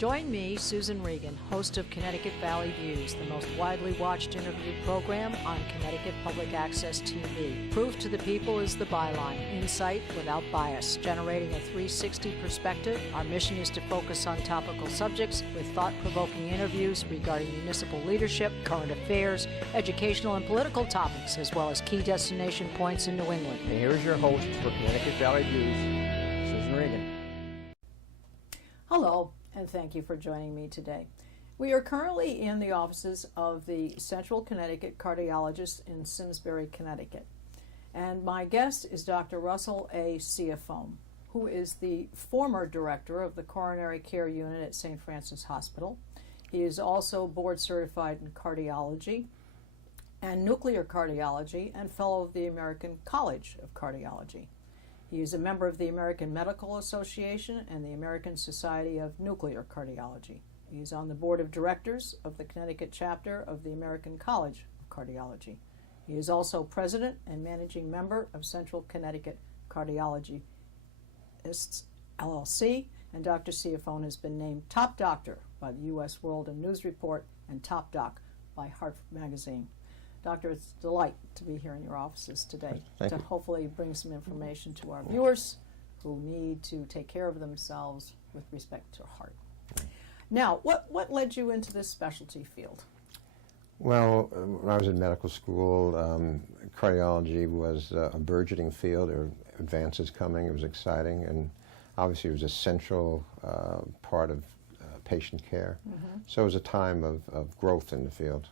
Join me, Susan Regan, host of Connecticut Valley Views, the most widely watched interview program on Connecticut Public Access TV. Proof to the people is the byline, insight without bias, generating a 360 perspective. Our mission is to focus on topical subjects with thought-provoking interviews regarding municipal leadership, current affairs, educational and political topics, as well as key destination points in New England. And here is your host for Connecticut Valley Views, Susan Regan. Hello, and thank you for joining me today. We are currently in the offices of the Central Connecticut Cardiologist in Simsbury, Connecticut. And my guest is Dr. Russell A. Ciafone, who is the former director of the Coronary Care Unit at St. Francis Hospital. He is also board certified in cardiology and nuclear cardiology and fellow of the American College of Cardiology. He is a member of the American Medical Association and the American Society of Nuclear Cardiology. He is on the board of directors of the Connecticut chapter of the American College of Cardiology. He is also president and managing member of Central Connecticut Cardiologists LLC, and Dr. Ciafone has been named top doctor by the U.S. World and News Report and top doc by Hartford Magazine. Doctor, it's a delight to be here in your offices today to hopefully bring some information to our viewers who need to take care of themselves with respect to heart. Now, what led you into this specialty field? Well, when I was in medical school, cardiology was a burgeoning field. There were advances coming. It was exciting, and obviously it was a central part of patient care. Mm-hmm. So it was a time of growth in the field.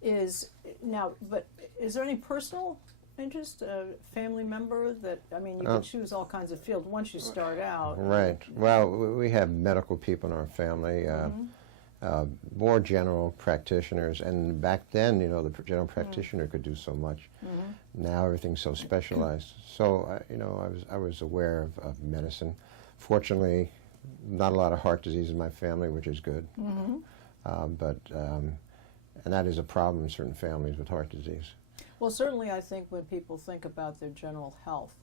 Is there any personal interest, a family member that, I mean, you can choose all kinds of fields once you start out. Right. Well, we have medical people in our family, more general practitioners, and back then, you know, the general practitioner could do so much. Mm-hmm. Now everything's so specialized. So, you know, I was aware of medicine. Fortunately, not a lot of heart disease in my family, which is good. Mm-hmm. And that is a problem in certain families with heart disease. Well, certainly I think when people think about their general health,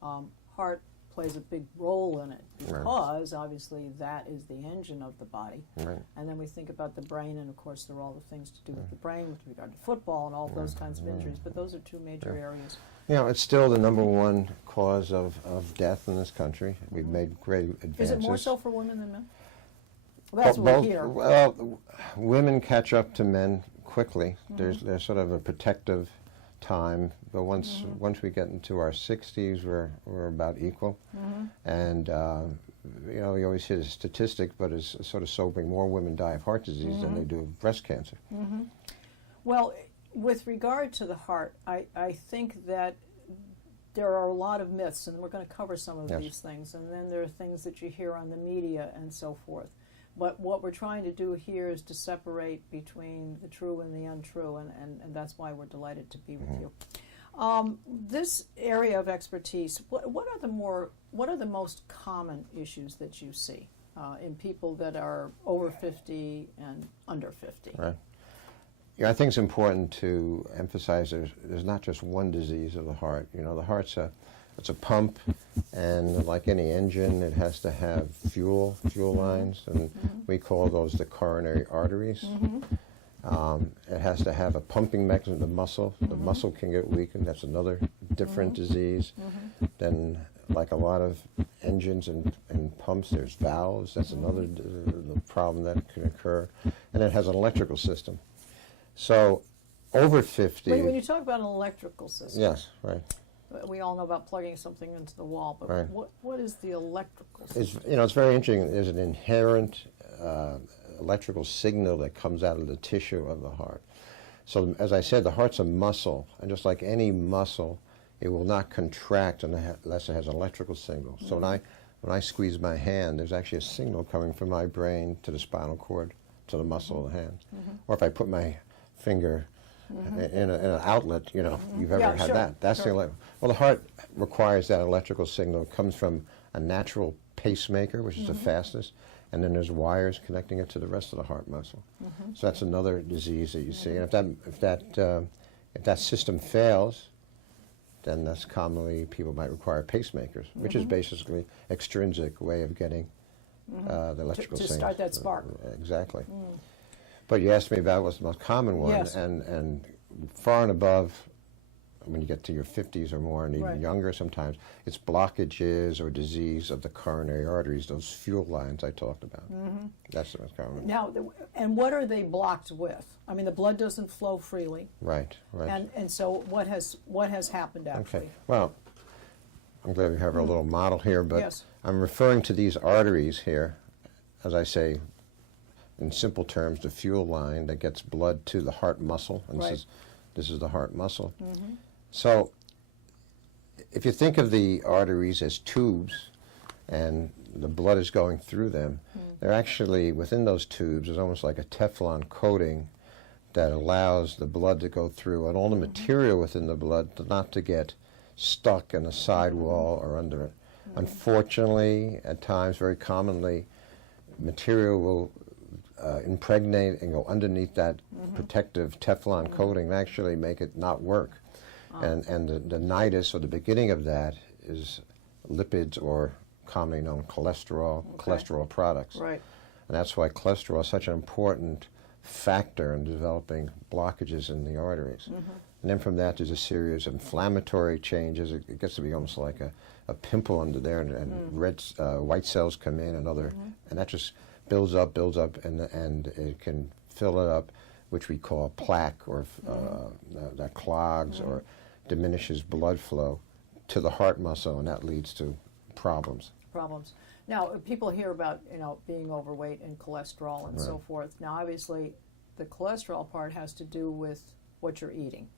heart plays a big role in it because obviously that is the engine of the body. Right. And then we think about the brain, and of course there are all the things to do with the brain with regard to football and all those kinds of injuries, but those are two major areas. You know, it's still the #1 cause of death in this country. We've made great advances. Is it more so for women than men? Well, that's what we hear. Well, women catch up to men quickly. Mm-hmm. There's sort of a protective time, but once we get into our 60s, we're about equal. Mm-hmm. And you know, you always hear the statistic, but it's sort of sobering. More women die of heart disease than they do of breast cancer. Mm-hmm. Well, with regard to the heart, I think that there are a lot of myths, and we're going to cover some of these things, and then there are things that you hear on the media and so forth. But what we're trying to do here is to separate between the true and the untrue, and that's why we're delighted to be with you. This area of expertise, what are the most common issues that you see in people that are over 50 and under 50? Right. Yeah, I think it's important to emphasize there's not just one disease of the heart. You know, the heart's it's a pump, and like any engine, it has to have fuel lines, and we call those the coronary arteries. It has to have a pumping mechanism, the muscle. The muscle can get weakened. That's another different disease. Then, like a lot of engines and pumps, there's valves. That's another problem that can occur. And it has an electrical system. So, over 50... When you talk about an electrical system... Yes, right. We all know about plugging something into the wall, but what is the electrical system? It's very interesting. There's an inherent electrical signal that comes out of the tissue of the heart. So, as I said, the heart's a muscle, and just like any muscle, it will not contract unless it has an electrical signal. So when I squeeze my hand, there's actually a signal coming from my brain to the spinal cord, to the muscle of the hand. Or if I put my finger in an outlet, you know, you've ever had that. That's the well, the heart requires that electrical signal. It comes from a natural pacemaker, which is the fastest, and then there's wires connecting it to the rest of the heart muscle. So that's another disease that you see. And if that system fails, then that's commonly people might require pacemakers, which is basically extrinsic way of getting the electrical to signals. start that spark. Exactly. But you asked me about what's the most common one, Yes. and far and above, when you get to your 50s or more, and even Right. younger sometimes, it's blockages or disease of the coronary arteries, those fuel lines I talked about. That's the most common. Now, and what are they blocked with? I mean, the blood doesn't flow freely, Right, right. and so what has happened actually? Okay, well, I'm glad we have our little model here, but Yes. I'm referring to these arteries here, as I say, in simple terms, the fuel line that gets blood to the heart muscle, and Right. this is the heart muscle. So if you think of the arteries as tubes and the blood is going through them, they're actually, within those tubes, is almost like a Teflon coating that allows the blood to go through and all the material within the blood not to get stuck in a sidewall or under it. Unfortunately, at times, very commonly, material will impregnate and go underneath that protective Teflon coating and actually make it not work. And the nidus, or the beginning of that, is lipids, or commonly known cholesterol products. Right. And that's why cholesterol is such an important factor in developing blockages in the arteries. And then from that, there's a series of inflammatory changes. It gets to be almost like a pimple under there, and white cells come in, and and that just builds up, and it can fill it up, which we call plaque, or that clogs or diminishes blood flow to the heart muscle, and that leads to problems. Now, people hear about, being overweight and cholesterol and so forth. Now, obviously, the cholesterol part has to do with what you're eating.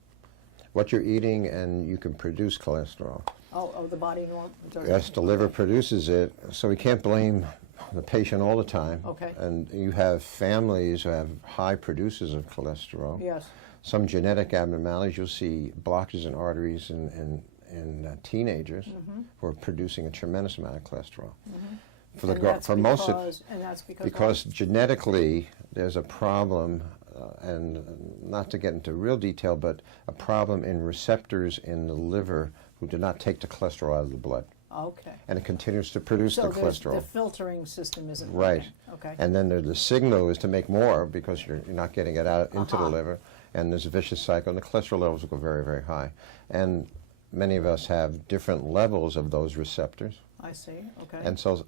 What you're eating, and you can produce cholesterol. Oh, the body does it? Yes, the liver produces it, so we can't blame the patient all the time. Okay. And you have families who have high producers of cholesterol. Yes. Some genetic abnormalities, you'll see blockages in arteries in teenagers who are producing a tremendous amount of cholesterol. And that's because genetically there's a problem, and not to get into real detail, but a problem in receptors in the liver who do not take the cholesterol out of the blood. Okay. And it continues to produce the cholesterol. The filtering system isn't Right. working. Okay. And then the signal is to make more because you're not getting it out into the liver, and there's a vicious cycle, and the cholesterol levels will go very, very high. And many of us have different levels of those receptors. I see. Okay.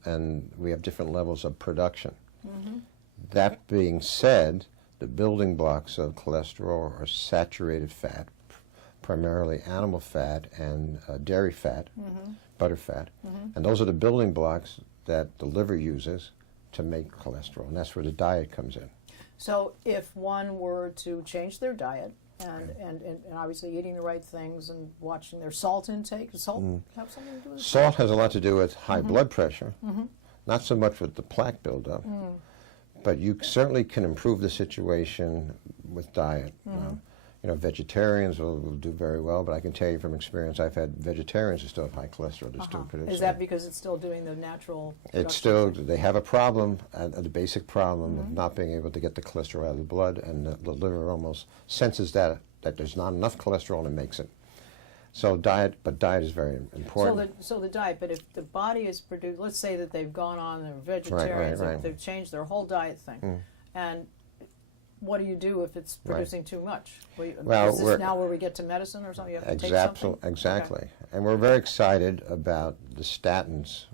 And we have different levels of production. That being said, the building blocks of cholesterol are saturated fat, primarily animal fat and dairy fat, butter fat. And those are the building blocks that the liver uses to make cholesterol, and that's where the diet comes in. So if one were to change their diet, and obviously eating the right things and watching their salt intake, does salt have something to do with it? Salt has a lot to do with high blood pressure, not so much with the plaque buildup, but you certainly can improve the situation with diet. Vegetarians will do very well, but I can tell you from experience, I've had vegetarians who still have high cholesterol, they're still producing. Is that because it's still doing the natural production? It's still, they have a problem, the basic problem of not being able to get the cholesterol out of the blood, and the liver almost senses that there's not enough cholesterol and makes it. So diet is very important. So the diet, but if the body is produced, let's say that they've gone on, they're vegetarians, Right. they've changed their whole diet thing, and what do you do if it's producing too much? Is this now where we get to medicine or something? You have to take something? Exactly. Okay. And we're very excited about the statins.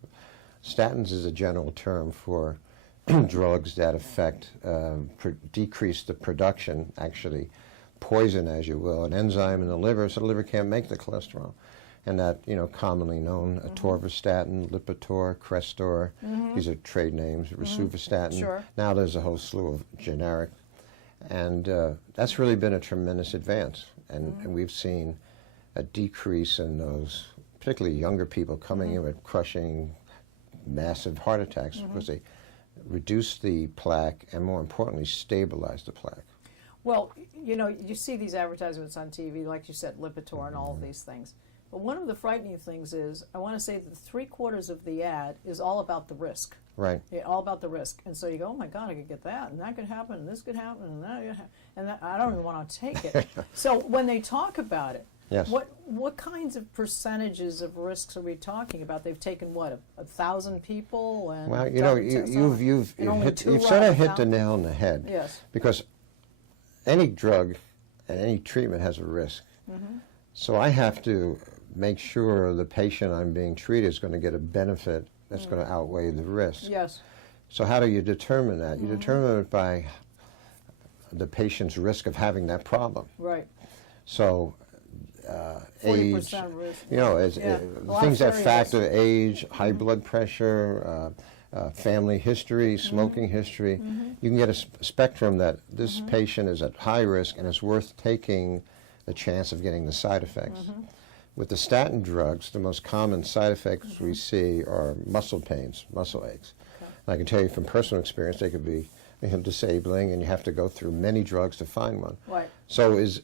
Statins is a general term for drugs that affect, decrease the production, actually poison, as you will, an enzyme in the liver, so the liver can't make the cholesterol. And that, commonly known, atorvastatin, Lipitor, Crestor, these are trade names, rosuvastatin. Sure. Now there's a whole slew of generic. And that's really been a tremendous advance. And we've seen a decrease in those, particularly younger people coming in with crushing, massive heart attacks because they reduce the plaque and, more importantly, stabilize the plaque. Well, you see these advertisements on TV, like you said, Lipitor and all of these things. But one of the frightening things is, I want to say that 3/4 of the ad is all about the risk. Right. Yeah, all about the risk. And so you go, oh my God, I could get that, and that could happen, and this could happen, and that, I don't even want to take it. So when they talk about it, Yes. What kinds of percentages of risks are we talking about? They've taken what, 1,000 people, and Well, you know, you've sort of hit the nail on the head. Yes. Because any drug and any treatment has a risk. So I have to make sure the patient I'm being treated is going to get a benefit that's going to outweigh the risk. Yes. So how do you determine that? You determine it by the patient's risk of having that problem. Right. So 40% age, risk. you know, things that serious. factor age, high blood pressure, family history, smoking history. You can get a spectrum that this patient is at high risk and it's worth taking the chance of getting the side effects. With the statin drugs, the most common side effects we see are muscle pains, muscle aches. And I can tell you from personal experience, they could be disabling, and you have to go through many drugs to find one. Right. So this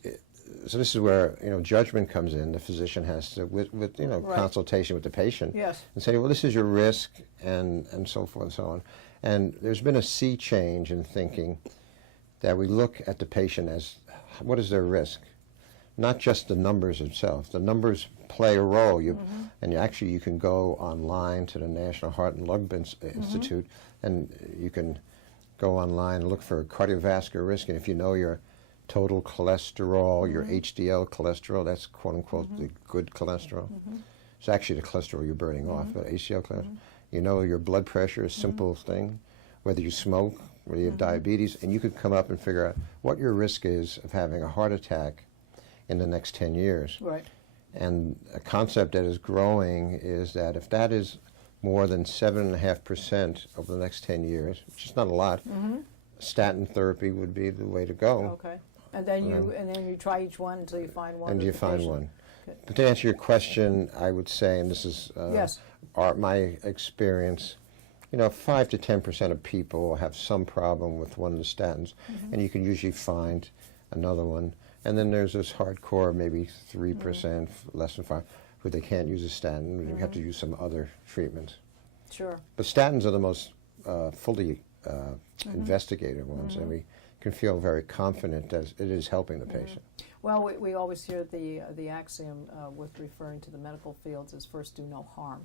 is where judgment comes in. The physician has to, with Right. consultation with the patient, Yes. and say, well, this is your risk, and so forth and so on. And there's been a sea change in thinking that we look at the patient as what is their risk, not just the numbers itself. The numbers play a role. And actually you can go online to the National Heart and Lung Institute, and you can go online and look for cardiovascular risk, and if you know your total cholesterol, your HDL cholesterol, that's quote-unquote the good cholesterol. It's actually the cholesterol you're burning off, but HDL cholesterol. You know your blood pressure, a simple thing, whether you smoke, whether you have diabetes, and you could come up and figure out what your risk is of having a heart attack in the next 10 years. Right. And a concept that is growing is that if that is more than 7.5% over the next 10 years, which is not a lot, statin therapy would be the way to go. Okay. And then you try each one until you find one. And that you the find patient- one. Okay. But to answer your question, I would say, and this is Yes. my experience, 5 to 10% of people have some problem with one of the statins, and you can usually find another one. And then there's this hardcore, maybe 3%, less than 5, where they can't use a statin. You have to use some other treatments. Sure. But statins are the most fully investigated ones, and we can feel very confident that it is helping the patient. Well, we always hear the axiom with referring to the medical fields is first do no harm.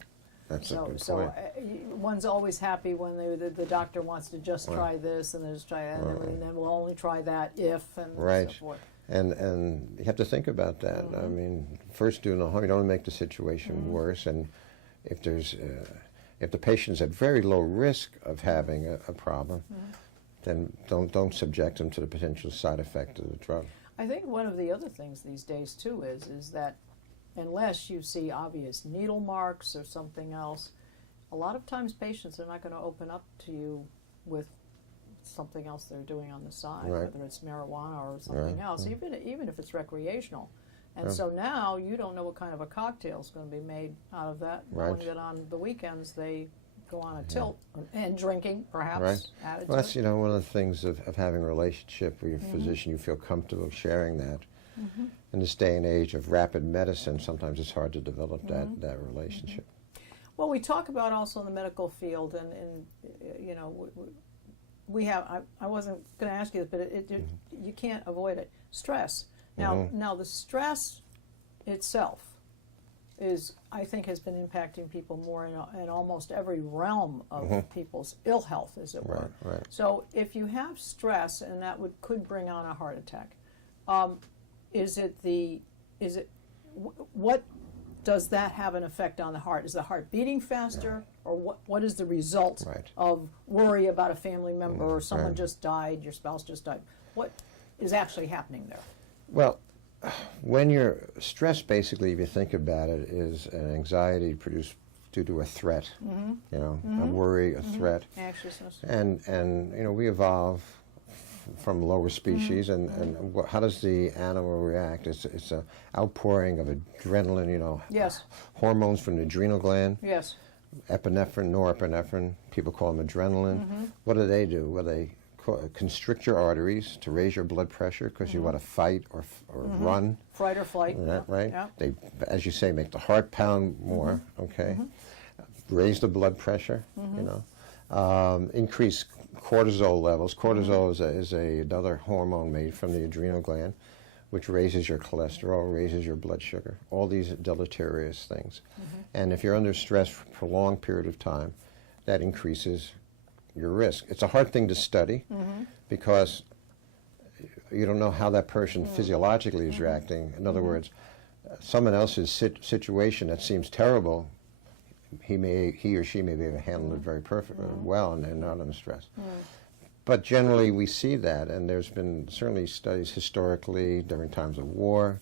That's a good So point. one's always happy when the doctor wants to just try this and then just try that, and then we'll only try that if, and Right. so forth. And you have to think about that. I mean, first do no harm. You don't make the situation worse. And if there's if the patient's at very low risk of having a problem, then don't subject them to the potential side effect of the drug. I think one of the other things these days too is that unless you see obvious needle marks or something else, a lot of times patients are not going to open up to you with something else they're doing on the side, Right. whether it's marijuana or something Right. else, even if it's recreational. And so now you don't know what kind of a cocktail is going to be made out of that. Right. Knowing that on the weekends they go on a tilt, and drinking perhaps Right. added Well, to that's, it. one of the things of having a relationship with your physician. You feel comfortable sharing that. In this day and age of rapid medicine, sometimes it's hard to develop that relationship. Well, we talk about also in the medical field, and we have. I wasn't going to ask you this, but you can't avoid it. Stress. Now the stress itself I think has been impacting people more in almost every realm of people's ill health, as it were. Right. So if you have stress, and that could bring on a heart attack, what does that have an effect on the heart? Is the heart beating faster, or what is the result of worry about a family member or someone just died, your spouse just died? What is actually happening there? Well, when you're stressed, basically, if you think about it, is an anxiety produced due to a threat. A worry, a threat. Anxiousness. And we evolve from lower species, and how does the animal react? It's an outpouring of adrenaline, Yes. hormones from the adrenal gland, Yes. epinephrine, norepinephrine, people call them adrenaline. What do? Well, they constrict your arteries to raise your blood pressure because you want to fight or run. Fight or flight. Right? Yeah. They, as you say, make the heart pound more, raise the blood pressure, increase cortisol levels. Cortisol is another hormone made from the adrenal gland, which raises your cholesterol, raises your blood sugar, all these deleterious things. And if you're under stress for a prolonged period of time, that increases your risk. It's a hard thing to study because you don't know how that person physiologically is reacting. In other words, someone else's situation that seems terrible, he or she may be able to handle it very well and they're not under stress. But generally we see that, and there's been certainly studies historically during times of war.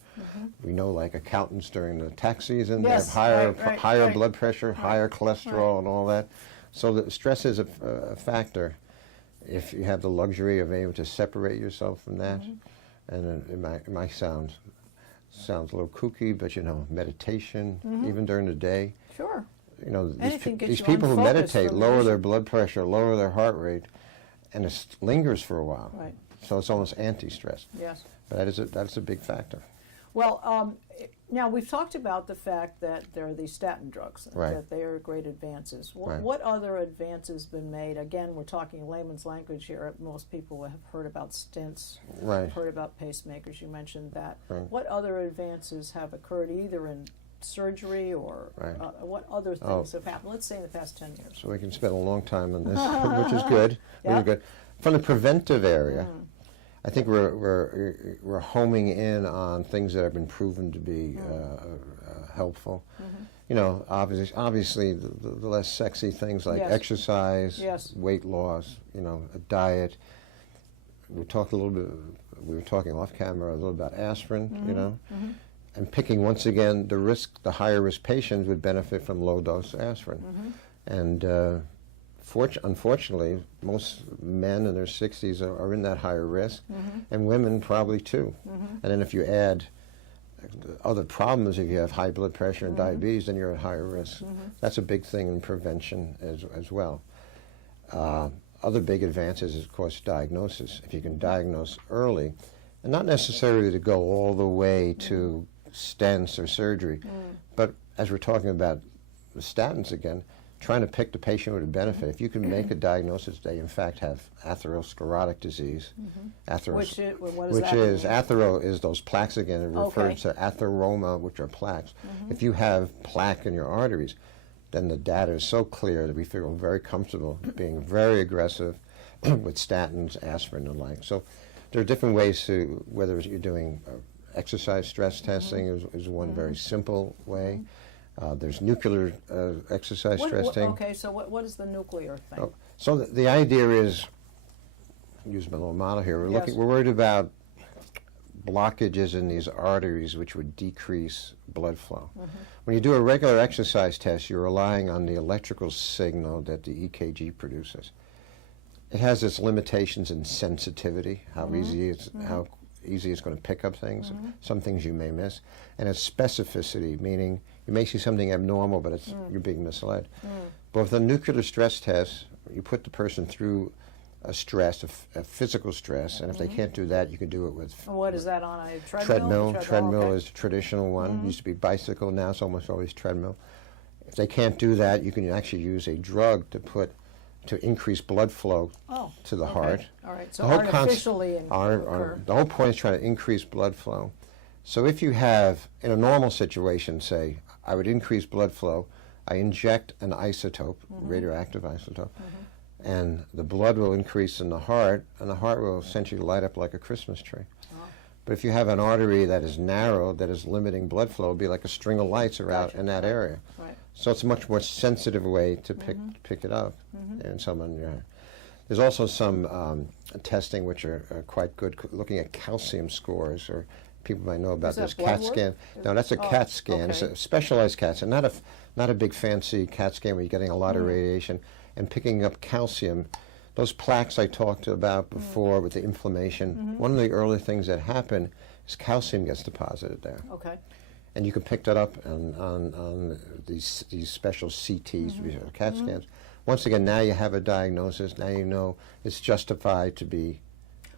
We know, like, accountants during the tax season, they have higher blood pressure, higher cholesterol and all that. So the stress is a factor if you have the luxury of being able to separate yourself from that. And it might sound a little kooky, but, you know, meditation, even during the day. Sure. You know, Anything these gets you people who unfocused meditate from lower the their issue. blood pressure, lower their heart rate, and it lingers for a while. Right. So it's almost anti-stress. Yes. But that's a big factor. Well, now we've talked about the fact that there are these statin drugs, Right. that they are great advances. Right. What other advances been made? Again, we're talking layman's language here. Most people have heard about stents, Right. heard about pacemakers. You mentioned that. Right. What other advances have occurred, either in surgery or Right. what other things have happened? Let's say in the past 10 years. So we can spend a long time on this, which is good. Yeah. Really good. From the preventive area, I think we're homing in on things that have been proven to be helpful. You know, obviously the less sexy things like Yes. exercise, Yes. weight loss, you know, a diet. We were talking off camera a little about aspirin, you know, and picking, once again, the higher risk patients would benefit from low dose aspirin. And unfortunately, most men in their 60s are in that higher risk, and women probably too. And then if you add other problems, if you have high blood pressure and diabetes, then you're at higher risk. That's a big thing in prevention as well. Other big advances is, of course, diagnosis. If you can diagnose early, and not necessarily to go all the way to stents or surgery, but as we're talking about the statins again, trying to pick the patient with a benefit. If you can make a diagnosis, they in fact have atherosclerotic disease. What is Which that? is, athero is those plaques again. It refers Okay. to atheroma, which are plaques. If you have plaque in your arteries, then the data is so clear that we feel very comfortable being very aggressive with statins, aspirin, and the like. So there are different ways to, whether you're doing exercise stress testing is one very simple way. There's nuclear exercise stress testing. Okay, so what is the nuclear thing? Oh, so the idea is, use my little model here. Yes. We're worried about blockages in these arteries, which would decrease blood flow. When you do a regular exercise test, you're relying on the electrical signal that the EKG produces. It has its limitations in sensitivity, how easy it's going to pick up things. Some things you may miss, and its specificity, meaning you may see something abnormal, but you're being misled. But with a nuclear stress test, you put the person through a stress, a physical stress, and if they can't do that, you can do it with What is that on a treadmill? Treadmill Okay. is the traditional one. Used to be bicycle, now it's almost always treadmill. If they can't do that, you can actually use a drug to increase blood flow to the okay. heart. All right, so The whole artificially the whole point is trying to increase blood flow. So if you have, in a normal situation, say, I would increase blood flow, I inject an isotope, radioactive isotope, and the blood will increase in the heart, and the heart will essentially light up like a Christmas tree. But if you have an artery that is narrow, that is limiting blood flow, it would be like a string of lights are out in that area. Right. So it's a much more sensitive way to pick it up in someone. There's also some testing which are quite good, looking at calcium scores, or people might know about Is that this blood CAT work? scan. No, that's a CAT scan. It's okay. a specialized CAT scan, not a big fancy CAT scan where you're getting a lot of radiation, and picking up calcium. Those plaques I talked about before with the inflammation, one of the early things that happen is calcium gets deposited there. Okay. And you can pick that up on these special CTs, these are CAT scans. Once again, now you have a diagnosis. Now you know it's justified to be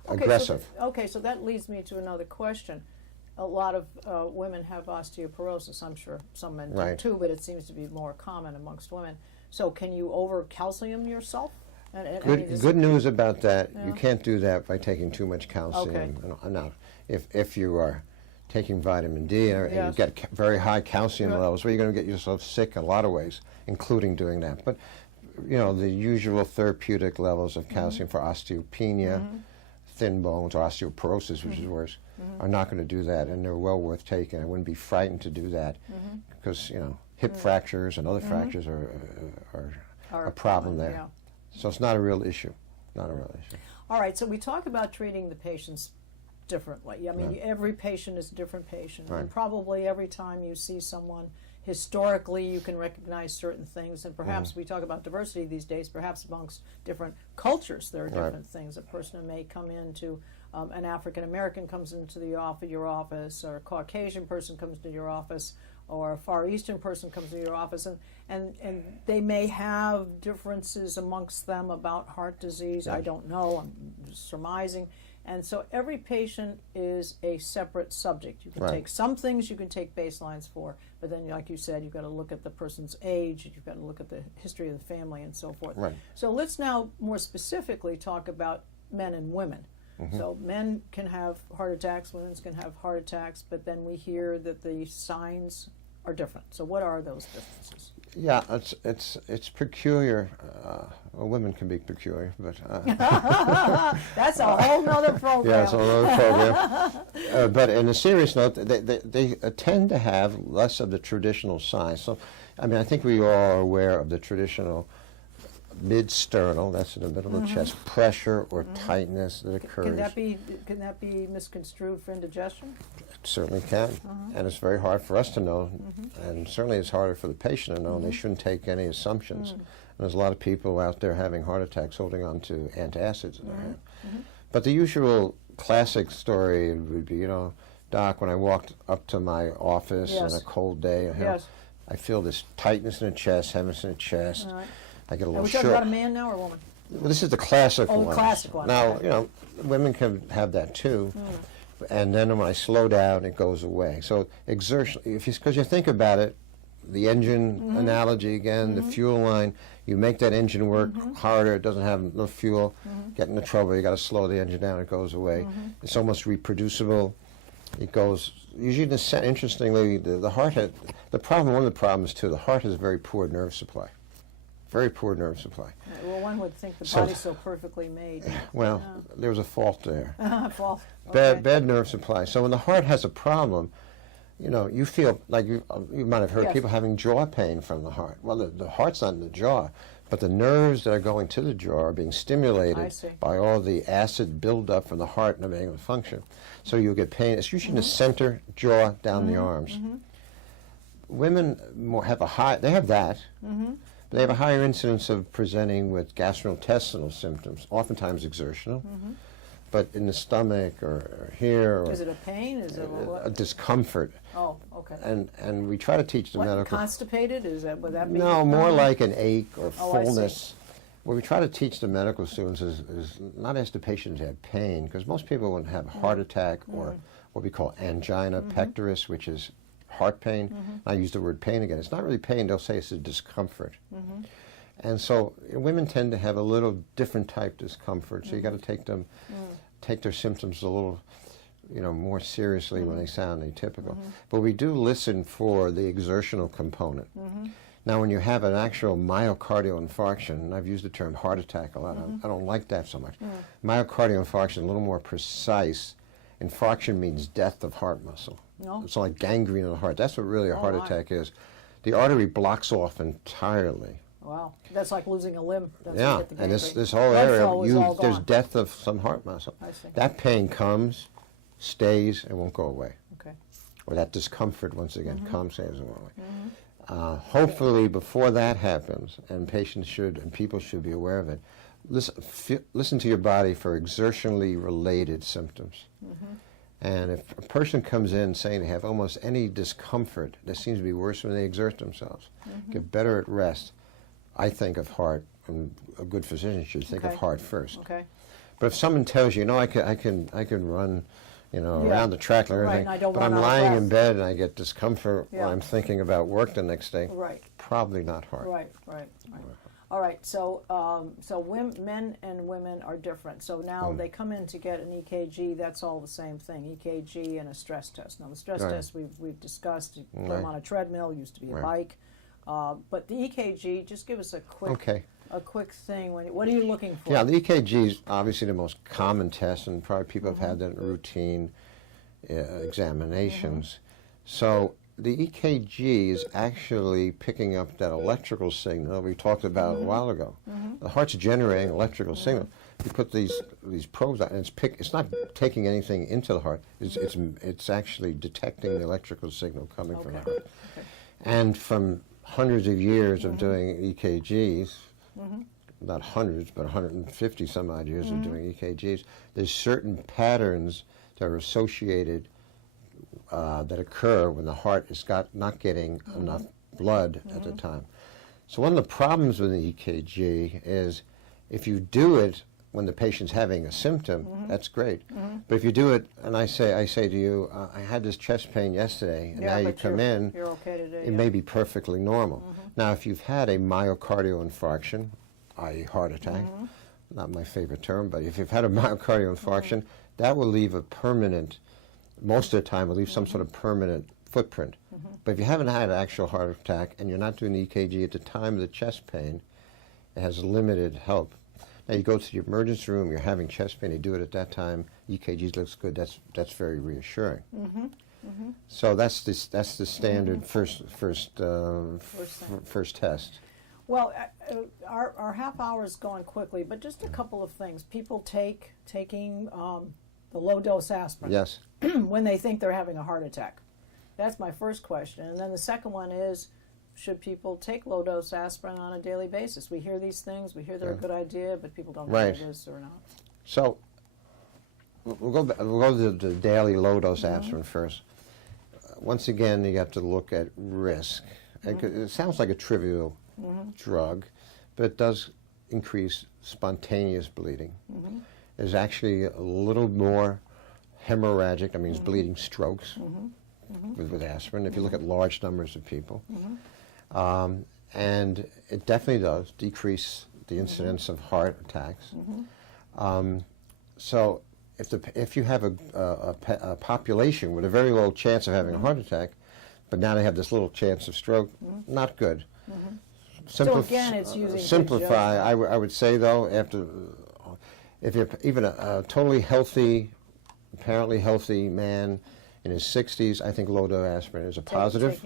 aggressive. So that leads me to another question. A lot of women have osteoporosis. I'm sure some men do Right. too, but it seems to be more common amongst women. So can you over-calcium yourself? Good news about that, Yeah. you can't do that by taking too much calcium. Okay. No, if you are taking vitamin D and Yes. you get very high calcium Right. levels, well, you're going to get yourself sick in a lot of ways, including doing that. But, the usual therapeutic levels of calcium for osteopenia, thin bones, or osteoporosis, which is worse, are not going to do that, and they're well worth taking. I wouldn't be frightened to do that because, hip fractures and other fractures are a problem there. Yeah. So it's not a real issue. Not a real issue. All right, so we talk about treating the patients differently. I mean, Right. every patient is a different patient. Right. And probably every time you see someone, historically, you can recognize certain things. And perhaps we talk about diversity these days, perhaps amongst different cultures, there are Right. different things. A person may come into, an African American comes into your office, or a Caucasian person comes to your office, or a Far Eastern person comes to your office, and they may have differences amongst them about heart disease. I don't know, I'm surmising. And so every patient is a separate subject. You can Right. take some things you can take baselines for, but then, like you said, you've got to look at the person's age, you've got to look at the history of the family, and so forth. Right. So let's now more specifically talk about men and women. So men can have heart attacks, women can have heart attacks, but then we hear that the signs are different. So what are those differences? Yeah, it's peculiar. Well, women can be peculiar, but That's a whole nother program. yeah, it's another program. But in a serious note, they tend to have less of the traditional signs. So, I mean, I think we all are aware of the traditional mid-sternal, that's in the middle of the chest, pressure or tightness that occurs. Can that be misconstrued for indigestion? It certainly can, and it's very hard for us to know, and certainly it's harder for the patient to know, and they shouldn't take any assumptions. And there's a lot of people out there having heart attacks holding on to antacids in their hand. But the usual classic story would be, Doc, when I walked up to my office on a cold day, I feel this tightness in the chest, heaviness in the chest. All right. I get a Are little we short. talking about a man now or a woman? Well, this is the classic Oh, one. classic one, Now, okay. women can have that too. And then when I slow down, it goes away. So exertion, because you think about it, the engine analogy again, the fuel line, you make that engine work harder, it doesn't have enough fuel, get into trouble, you got to slow the engine down, it goes away. It's almost reproducible. It goes, usually, interestingly, the heart has, one of the problems too, the heart has a very poor nerve supply. Very poor nerve supply. Well, one would think the So- body's so perfectly made. Well, there's a fault there. Well, okay. Bad nerve supply. So when the heart has a problem, you feel like you might have heard Yes. people having jaw pain from the heart. Well, the heart's not in the jaw, but the nerves that are going to the jaw are being I stimulated see. by all the acid buildup from the heart and not being able to function. So you'll get pain. It's usually in the center jaw down the arms. Women have they have that. But they have a higher incidence of presenting with gastrointestinal symptoms, oftentimes exertional, but in the stomach or here, or Is it a pain? Is it a what? discomfort. Oh, okay. And we try to teach the What, medical. constipated? Would that be? No, more like an ache or Oh, I see. fullness. What we try to teach the medical students is not ask the patient to have pain, because most people would have a heart attack or what we call angina pectoris, which is heart pain. I use the word pain again. It's not really pain. They'll say it's a discomfort. And so women tend to have a little different type discomfort. So you got to take their symptoms a little, more seriously when they sound atypical. But we do listen for the exertional component. Now, when you have an actual myocardial infarction, and I've used the term heart attack a lot, I don't like that so much. Myocardial infarction, a little more precise. Infarction means death of heart muscle. No. It's like gangrene of the heart. That's what really a heart my. attack is. The artery blocks off entirely. Wow, that's like losing a limb. That's Yeah, what the and gangrene. this whole Blood area, flow is all there's gone. death of some heart muscle. I see. That pain comes, stays, and won't go away. Okay. Or that discomfort, once again, comes, stays, and won't go away. Hopefully, before that happens, and people should be aware of it, listen to your body for exertionally related symptoms. And if a person comes in saying they have almost any discomfort that seems to be worse when they exert themselves, get better at rest, I think of heart, and a good physician should think of Okay. heart first. Okay. But if someone tells you, I can run, around the track and Right, everything, and I don't but run I'm out of lying breath. in bed and I get discomfort Yeah. when I'm thinking about work the next day, Right. probably not heart. Right. All right, so men and women are different. So now they come in to get an EKG. That's all the same thing: EKG and a stress test. Now the stress test we've discussed. You put them on a treadmill. Used to be a bike, but the EKG. Just give us a quick thing. What are you looking for? Yeah, the EKG is obviously the most common test, and probably people have had that in routine examinations. So the EKG is actually picking up that electrical signal we talked about a while ago. The heart's generating electrical signal. You put these probes out, and it's not taking anything into the heart. It's actually detecting the electrical signal coming from the heart. And from hundreds of years of doing EKGs, not hundreds, but 150 some odd years of doing EKGs, there's certain patterns that are associated that occur when the heart is not getting enough blood at the time. So one of the problems with the EKG is if you do it when the patient's having a symptom, that's great. But if you do it, and I say to you, I had this chest pain yesterday, and now you come in, you're okay today, it may be perfectly normal. Now, if you've had a myocardial infarction, i.e. heart attack, not my favorite term, but if you've had a myocardial infarction, that will leave a permanent, most of the time, will leave some sort of permanent footprint. But if you haven't had an actual heart attack and you're not doing the EKG at the time of the chest pain, it has limited help. Now you go to the emergency room, you're having chest pain, you do it at that time, EKG looks good, that's very reassuring. So that's the standard first test. Well, our half hour is going quickly, but just a couple of things. People taking the low-dose aspirin when they think they're having a heart attack. That's my first question. And then the second one is, should people take low-dose aspirin on a daily basis? We hear these things. We hear they're a good idea, but people don't know if it is or not. So we'll go to the daily low-dose aspirin first. Once again, you have to look at risk. It sounds like a trivial drug, but it does increase spontaneous bleeding. There's actually a little more hemorrhagic, that means bleeding strokes with aspirin, if you look at large numbers of people. And it definitely does decrease the incidence of heart attacks. So if you have a population with a very low chance of having a heart attack, but now they have this little chance of stroke, not good. So again, it's using simplify. I would say though, if you're even a totally healthy, apparently healthy man in his 60s, I think low-dose aspirin is a positive.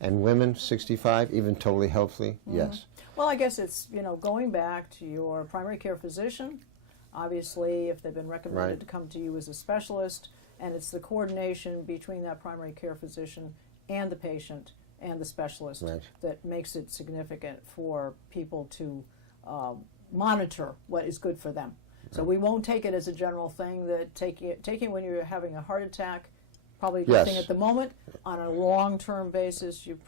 And women 65, even totally healthy, yes. Well, I guess it's, going back to your primary care physician. Obviously, if they've been recommended to come to you as a specialist, and it's the coordination between that primary care physician and the patient and the specialist that makes it significant for people to monitor what is good for them. So we won't take it as a general thing that taking when you're having a heart attack, probably a good thing at the moment. On a long-term basis, you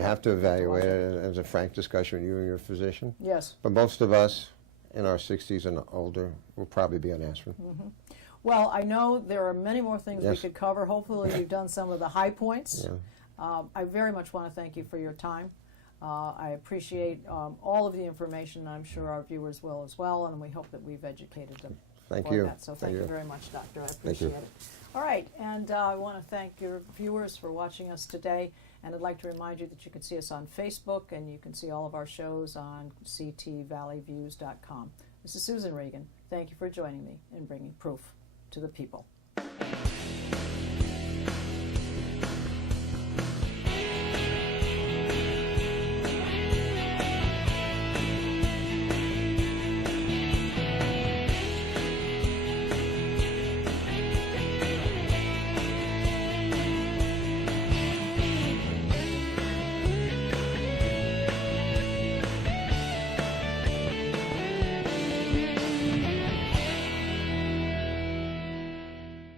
have to evaluate it as a frank discussion with you and your physician. Yes. But most of us in our 60s and older will probably be on aspirin. Well, I know there are many more things we could cover. Hopefully you've done some of the high points. I very much want to thank you for your time. I appreciate all of the information. I'm sure our viewers will as well, and we hope that we've educated them. Thank you. That. So thank you very much, Doctor. I appreciate it. All right, and I want to thank your viewers for watching us today, and I'd like to remind you that you can see us on Facebook, and you can see all of our shows on ctvalleyviews.com. This is Susan Regan. Thank you for joining me in bringing proof to the people.